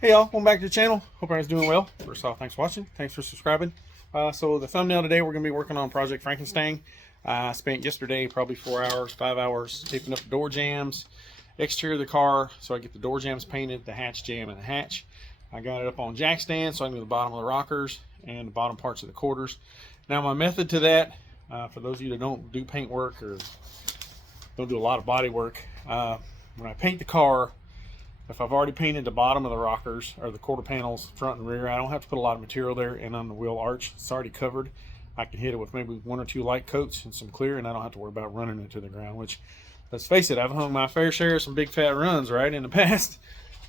Hey y'all, welcome back to the channel. Hope everyone's doing well. First off, thanks for watching. Thanks for subscribing. So the thumbnail today, we're going to be working on Project Frankenstang. I spent yesterday probably 4 hours, 5 hours taping up the door jams, exterior of the car, so I get the door jams painted, the hatch jam and the hatch. I got it up on jack stand so I can do the bottom of the rockers and the bottom parts of the quarters. Now my method to that, for those of you that don't do paint work or don't do a lot of body work, when I paint the car, if I've already painted the bottom of the rockers or the quarter panels front and rear, I don't have to put a lot of material there, and on the wheel arch it's already covered. I can hit it with maybe 1 or 2 light coats and some clear, and I don't have to worry about running it to the ground, which, let's face it, I've hung my fair share of some big fat runs right in the past.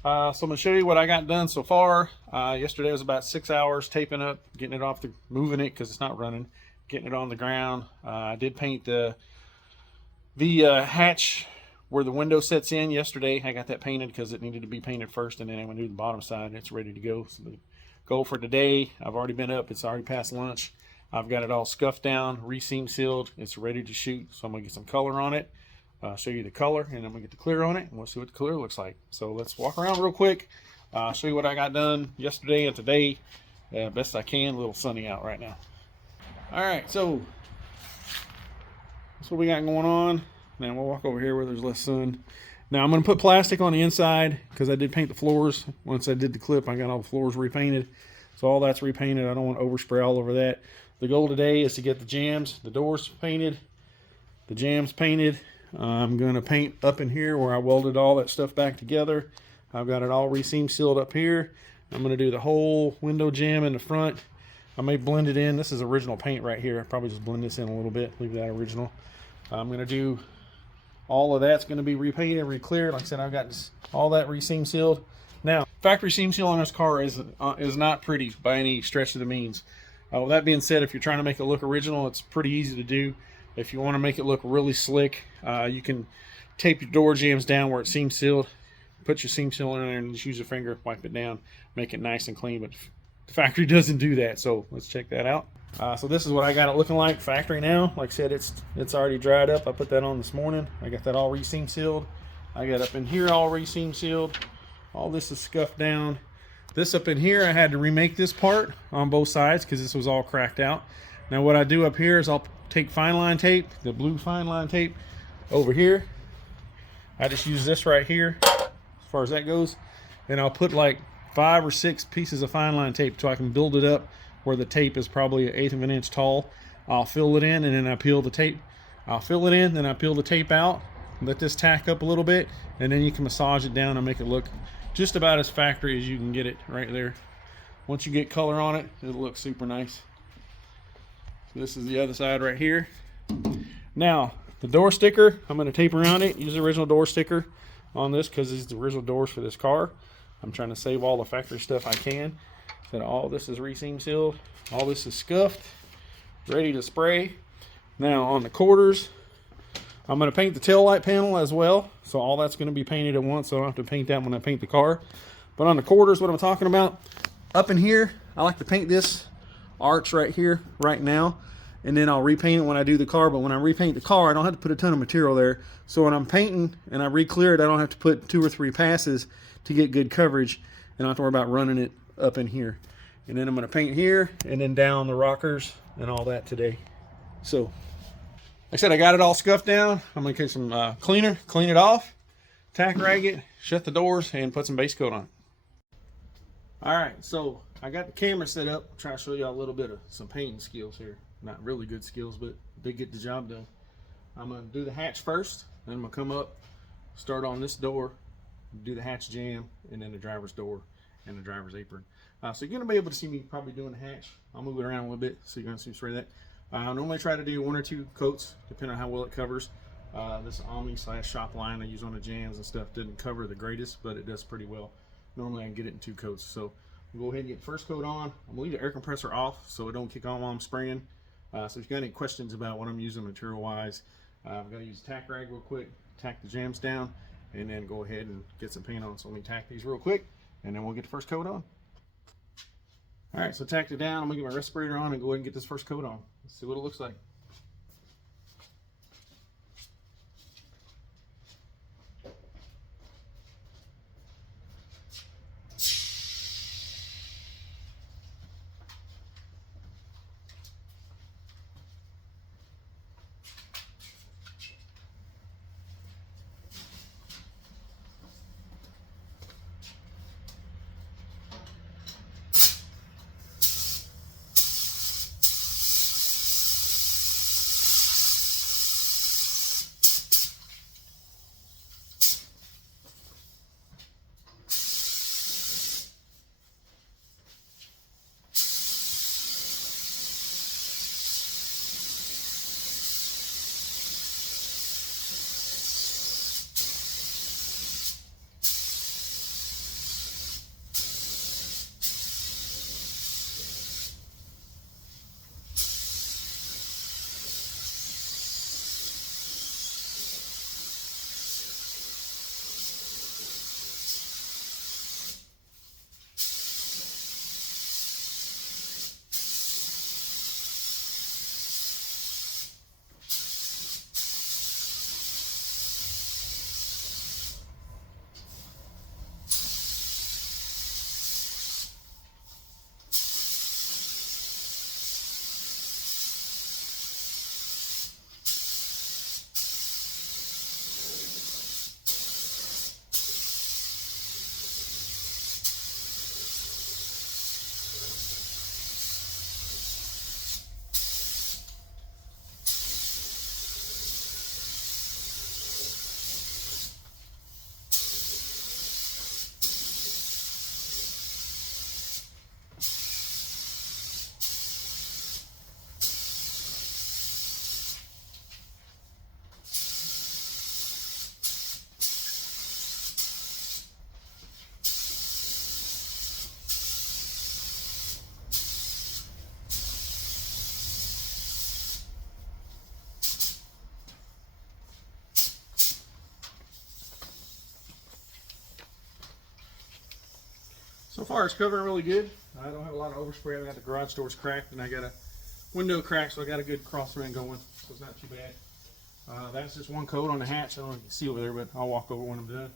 So I'm going to show you what I got done so far. Yesterday was about 6 hours taping up, getting it off, moving it because it's not running, getting it on the ground. I did paint the hatch where the window sets in yesterday. I got that painted because it needed to be painted first, and then I'm going to do the bottom side and it's ready to go. So the goal for today, I've already been up, it's already past lunch. I've got it all scuffed down, re-seam sealed, it's ready to shoot. So I'm going to get some color on it, show you the color, and I'm going to get the clear on it, and we'll see what the clear looks like. So let's walk around real quick, show you what I got done yesterday and today, best I can. A little sunny out right now. Alright, so that's what we got going on. Now we'll walk over here where there's less sun. Now I'm going to put plastic on the inside because I did paint the floors. Once I did the clip, I got all the floors repainted. So all that's repainted. I don't want to overspray all over that. The goal today is to get the jams, the doors painted, the jams painted. I'm going to paint up in here where I welded all that stuff back together. I've got it all re-seam sealed up here. I'm going to do the whole window jam in the front. I may blend it in. This is original paint right here. I'll probably just blend this in a little bit, leave that original. I'm going to do all of that's going to be repainted, re-cleared. Like I said, I've got all that re-seam sealed. Now, factory seam seal on this car is not pretty by any stretch of the means. With that being said, if you're trying to make it look original, it's pretty easy to do. If you want to make it look really slick, you can tape your door jams down where it's seam sealed. Put your seam seal in there and just use your finger, wipe it down, make it nice and clean. But the factory doesn't do that, so let's check that out. So this is what I got it looking like factory now. Like I said, it's already dried up. I put that on this morning. I got that all re-seam sealed. I got up in here all re-seam sealed. All this is scuffed down. This up in here, I had to remake this part on both sides because this was all cracked out. Now what I do up here is I'll take fine line tape, the blue fine line tape over here. I just use this right here as far as that goes. Then I'll put like 5 or 6 pieces of fine line tape so I can build it up where the tape is probably 1/8 of an inch tall. I'll fill it in and then I peel the tape. I'll fill it in, then I peel the tape out, let this tack up a little bit, and then you can massage it down and make it look just about as factory as you can get it right there. Once you get color on it, it'll look super nice. So this is the other side right here. Now, the door sticker, I'm going to tape around it, use the original door sticker on this because these are the original doors for this car. I'm trying to save all the factory stuff I can. So all this is re-seam sealed, all this is scuffed, ready to spray. Now on the quarters, I'm going to paint the tail light panel as well. So all that's going to be painted at once, so I don't have to paint that when I paint the car. But on the quarters, what I'm talking about, up in here, I like to paint this arch right here, right now. And then I'll repaint it when I do the car. But when I repaint the car, I don't have to put a ton of material there. So when I'm painting and I re-clear it, I don't have to put 2 or 3 passes to get good coverage. And I don't have to worry about running it up in here. And then I'm going to paint here and then down the rockers and all that today. So like I said, I got it all scuffed down. I'm going to get some cleaner, clean it off, tack rag it, shut the doors, and put some base coat on it. Alright, so I got the camera set up. I'm trying to show you a little bit of some painting skills here. Not really good skills, but they get the job done. I'm going to do the hatch first, then I'm going to come up, start on this door, do the hatch jam, and then the driver's door and the driver's apron. So you're going to be able to see me probably doing the hatch. I'll move it around a little bit so you're going to see me spray that. I normally try to do 1 or 2 coats depending on how well it covers. This Omni / shop line I use on the jams and stuff didn't cover the greatest, but it does pretty well. Normally I can get it in 2 coats. So we'll go ahead and get the first coat on. I'm going to leave the air compressor off so it don't kick on while I'm spraying. So if you got any questions about what I'm using material wise, I've got to use a tack rag real quick, tack the jams down, and then go ahead and get some paint on. So let me tack these real quick and then we'll get the first coat on. Alright, so tacked it down. I'm going to get my respirator on and go ahead and get this first coat on. Let's see what it looks like. So far it's covering really good. I don't have a lot of overspray. I got the garage doors cracked and I got a window cracked, so I got a good cross ring going, so it's not too bad. That's just one coat on the hatch. I don't know if you can see over there, but I'll walk over when I'm done.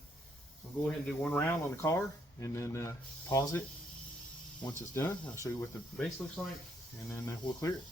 So I'll go ahead and do one round on the car and then pause it. Once it's done, I'll show you what the base looks like, and then we'll clear it.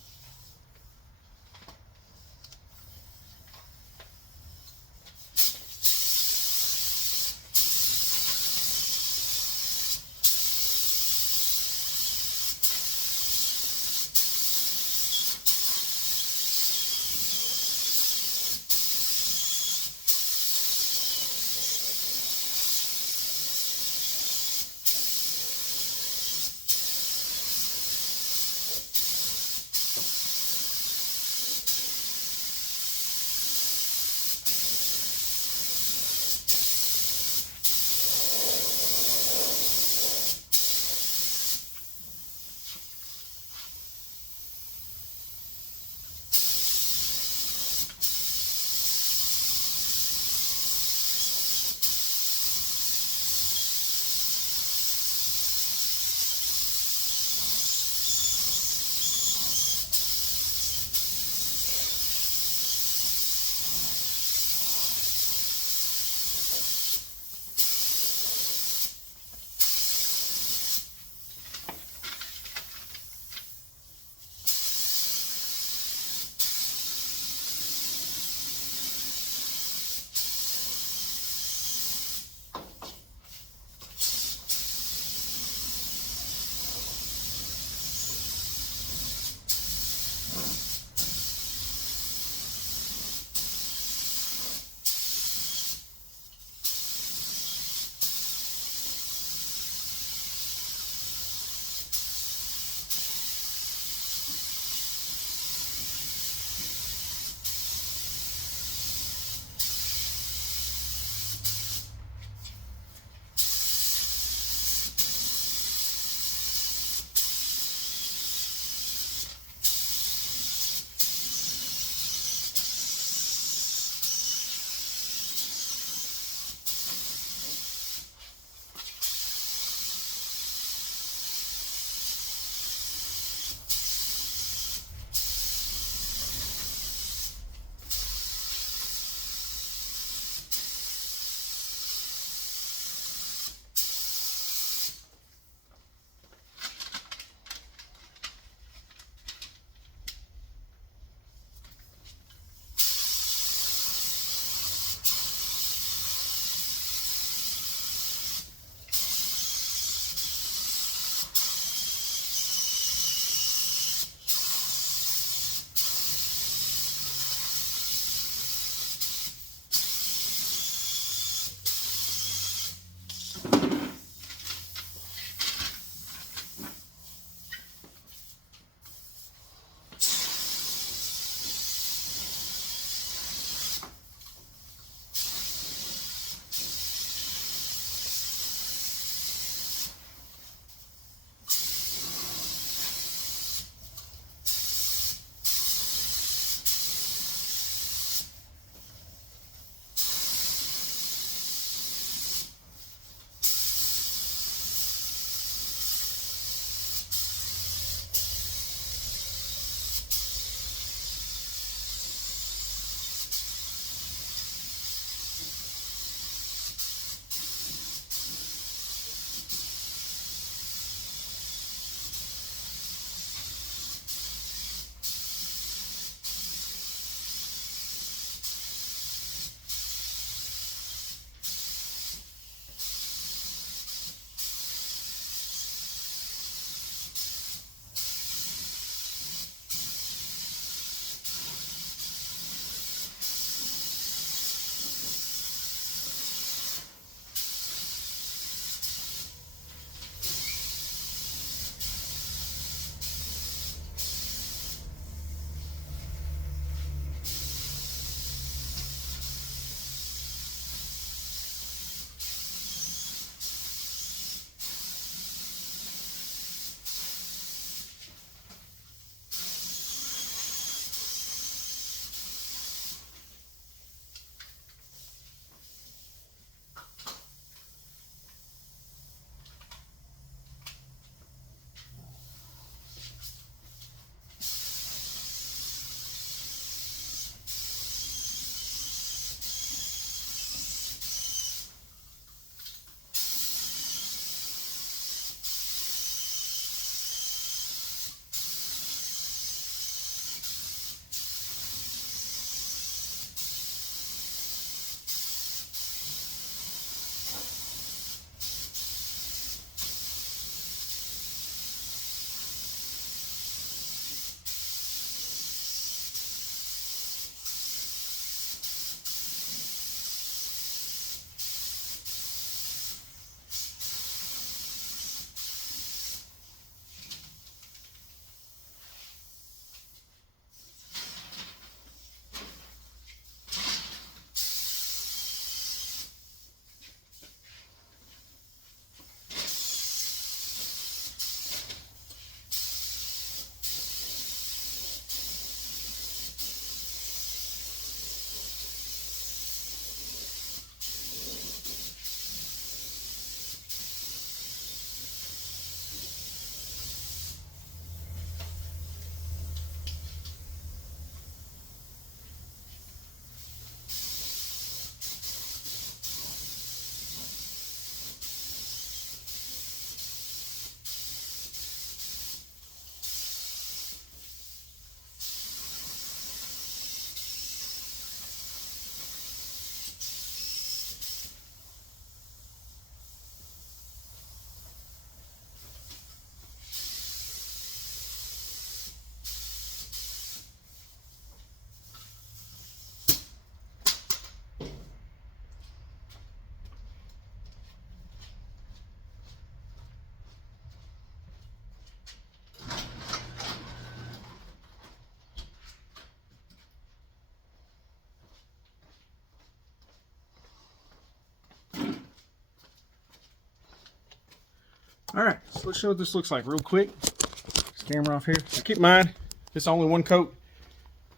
All right, so let's show what this looks like real quick. This camera off here. Now keep in mind, this is only one coat.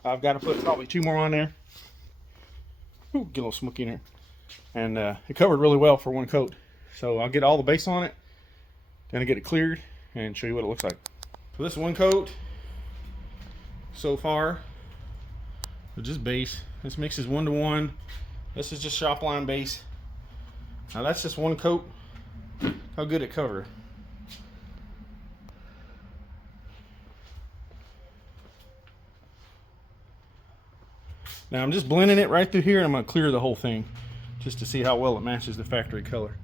I've got to put probably 2 more on there. Ooh, get a little smoky in there. And it covered really well for one coat. So I'll get all the base on it, then I get it cleared and show you what it looks like. So this one coat so far, just base. This mix is 1-to-1. This is just shop line base. Now that's just one coat. How good it covered. Now I'm just blending it right through here, and I'm going to clear the whole thing just to see how well it matches the factory color.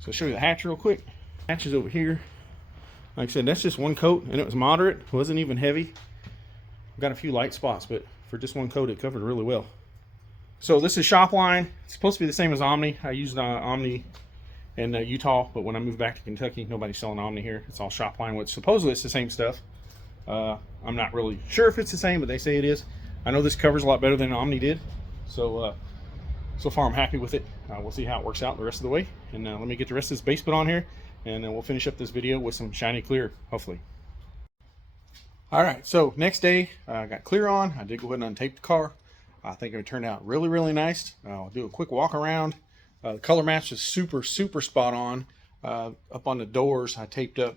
So I'll show you the hatch real quick. Hatch is over here. Like I said, that's just one coat, and it was moderate. It wasn't even heavy. Got a few light spots, but for just one coat it covered really well. So this is shop line. It's supposed to be the same as Omni. I used Omni in Utah, but when I moved back to Kentucky, nobody's selling Omni here. It's all shop line, which supposedly it's the same stuff. I'm not really sure if it's the same, but they say it is. I know this covers a lot better than Omni did, so so far I'm happy with it. We'll see how it works out the rest of the way, and let me get the rest of this base put on here, and then we'll finish up this video with some shiny clear, hopefully. All right, so next day I got clear on. I did go ahead and untape the car. I think it turned out really, really nice. I'll do a quick walk around. The color match is super, super spot on. Up on the doors, I taped up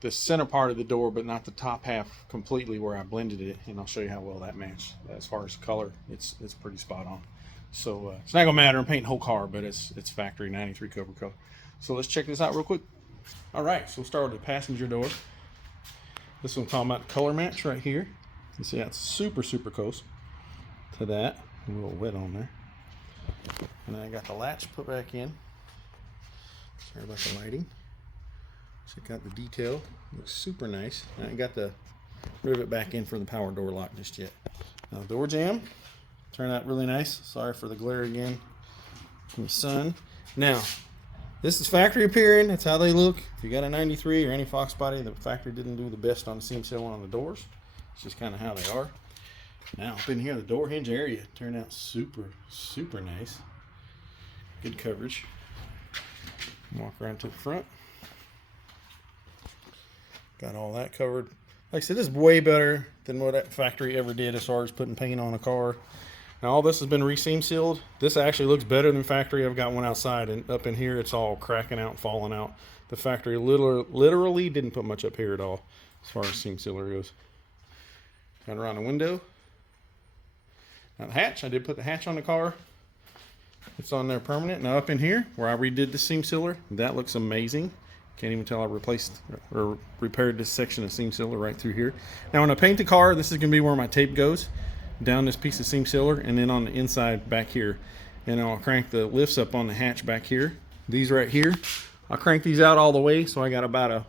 the center part of the door, but not the top half completely where I blended it, and I'll show you how well that matched. As far as color, it's pretty spot on. So it's not gonna matter. I'm painting the whole car, but it's factory 93 Cobra color. So let's check this out real quick. All right, so we'll start with the passenger door. This one I'm talking about the color match right here. You see that's super, super close to that. A little wet on there. And then I got the latch put back in. Sorry about the lighting. Check out the detail. Looks super nice. I ain't got the rivet back in for the power door lock just yet. Now door jamb turned out really nice. Sorry for the glare again from the sun. Now this is factory appearing. That's how they look. If you got a 93 or any Fox body, the factory didn't do the best on the seam seal on the doors. It's just kind of how they are. Now up in here, the door hinge area turned out super, super nice. Good coverage. Walk around to the front. Got all that covered. Like I said, this is way better than what that factory ever did as far as putting paint on a car. Now all this has been re-seam sealed. This actually looks better than factory. I've got one outside, and up in here it's all cracking out, falling out. The factory literally didn't put much up here at all as far as seam sealer goes. Got around the window. Now the hatch, I did put the hatch on the car. It's on there permanent. Now up in here where I redid the seam sealer, that looks amazing. Can't even tell I replaced or repaired this section of seam sealer right through here. Now when I paint the car, this is going to be where my tape goes. Down this piece of seam sealer, and then on the inside back here. And I'll crank the lifts up on the hatch back here. These right here, I'll crank these out all the way, so I got about a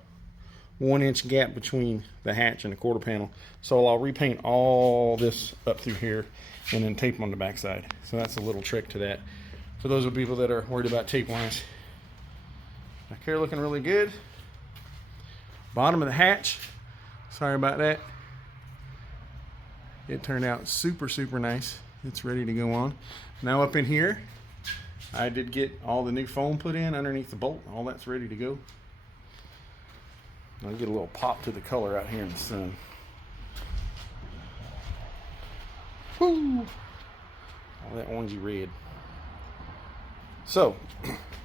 1-inch gap between the hatch and the quarter panel. So I'll repaint all this up through here and then tape on the back side. So that's a little trick to that for those of people that are worried about tape lines. Back here looking really good. Bottom of the hatch, sorry about that. It turned out super, super nice. It's ready to go on. Now up in here, I did get all the new foam put in underneath the bolt. All that's ready to go. I'll get a little pop to the color out here in the sun. Woo! All that orangey red. So,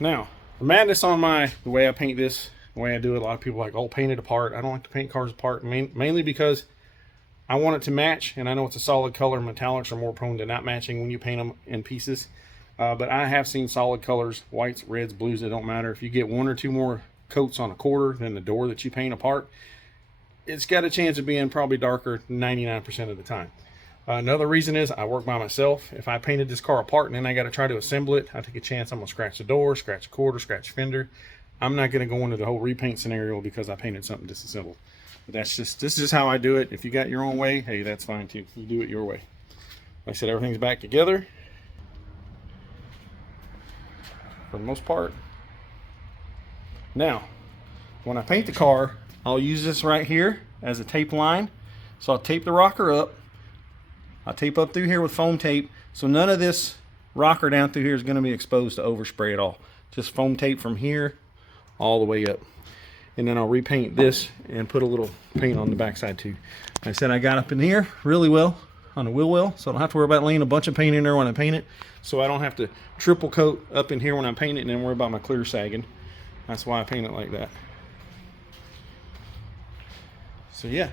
now, the madness on the way I paint this, the way I do it, a lot of people are like, oh, paint it apart. I don't like to paint cars apart, mainly because I want it to match, and I know it's a solid color. Metallics are more prone to not matching when you paint them in pieces. But I have seen solid colors, whites, reds, blues, it don't matter. If you get 1 or 2 more coats on a quarter than the door that you paint apart, it's got a chance of being probably darker 99% of the time. Another reason is I work by myself. If I painted this car apart and then I got to try to assemble it, I take a chance I'm going to scratch the door, scratch a quarter, scratch a fender. I'm not going to go into the whole repaint scenario because I painted something disassembled. But this is just how I do it. If you got your own way, hey, that's fine too. You do it your way. Like I said, everything's back together for the most part. Now, when I paint the car, I'll use this right here as a tape line. So I'll tape the rocker up. I'll tape up through here with foam tape. So none of this rocker down through here is going to be exposed to overspray at all. Just foam tape from here all the way up. And then I'll repaint this and put a little paint on the backside too. Like I said, I got up in here really well on the wheel well, so I don't have to worry about laying a bunch of paint in there when I paint it. So I don't have to triple coat up in here when I'm painting it and then worry about my clear sagging. That's why I paint it like that. So yeah.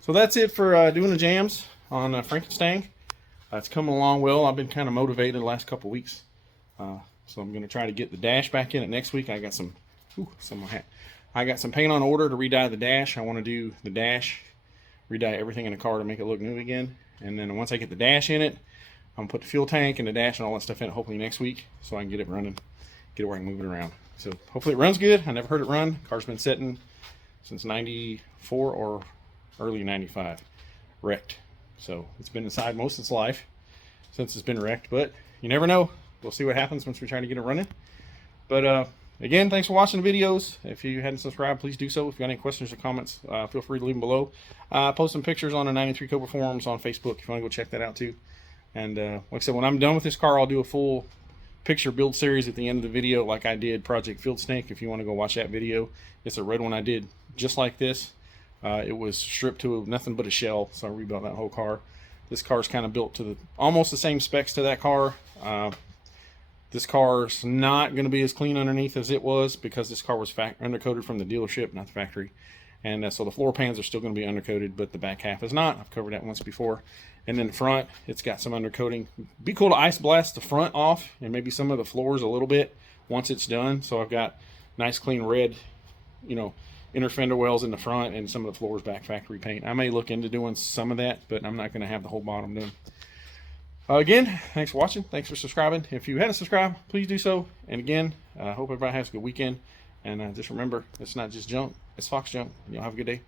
So that's it for doing the jams on Frankenstang. It's coming along well. I've been kind of motivated the last couple weeks. So I'm going to try to get the dash back in it next week. I got some, I got some paint on order to re-dye the dash. I want to do the dash, re-dye everything in the car to make it look new again. And then once I get the dash in it, I'm going to put the fuel tank and the dash and all that stuff in it hopefully next week so I can get it running, get it where I can move it around. So hopefully it runs good. I never heard it run. Car's been sitting since 94 or early 95, wrecked. So it's been inside most of its life since it's been wrecked, but you never know. We'll see what happens once we try to get it running. But again, thanks for watching the videos. If you hadn't subscribed, please do so. If you got any questions or comments, feel free to leave them below. Post some pictures on the 93 Cobra forums on Facebook if you want to go check that out too. And like I said, when I'm done with this car, I'll do a full picture build series at the end of the video like I did Project Field Snake. If you want to go watch that video, it's a red one I did just like this. It was stripped to nothing but a shell, so I rebuilt that whole car. This car is kind of built to almost the same specs to that car. This car's not going to be as clean underneath as it was because this car was undercoated from the dealership, not the factory. And so the floor pans are still going to be undercoated, but the back half is not. I've covered that once before. And then the front, it's got some undercoating. Be cool to ice blast the front off and maybe some of the floors a little bit once it's done. So I've got nice clean red, you know, inner fender wells in the front and some of the floors back factory paint. I may look into doing some of that, but I'm not going to have the whole bottom done. Again, thanks for watching. Thanks for subscribing. If you hadn't subscribed, please do so. And again, I hope everybody has a good weekend. And just remember, it's not just junk, it's Fox junk. Y'all have a good day.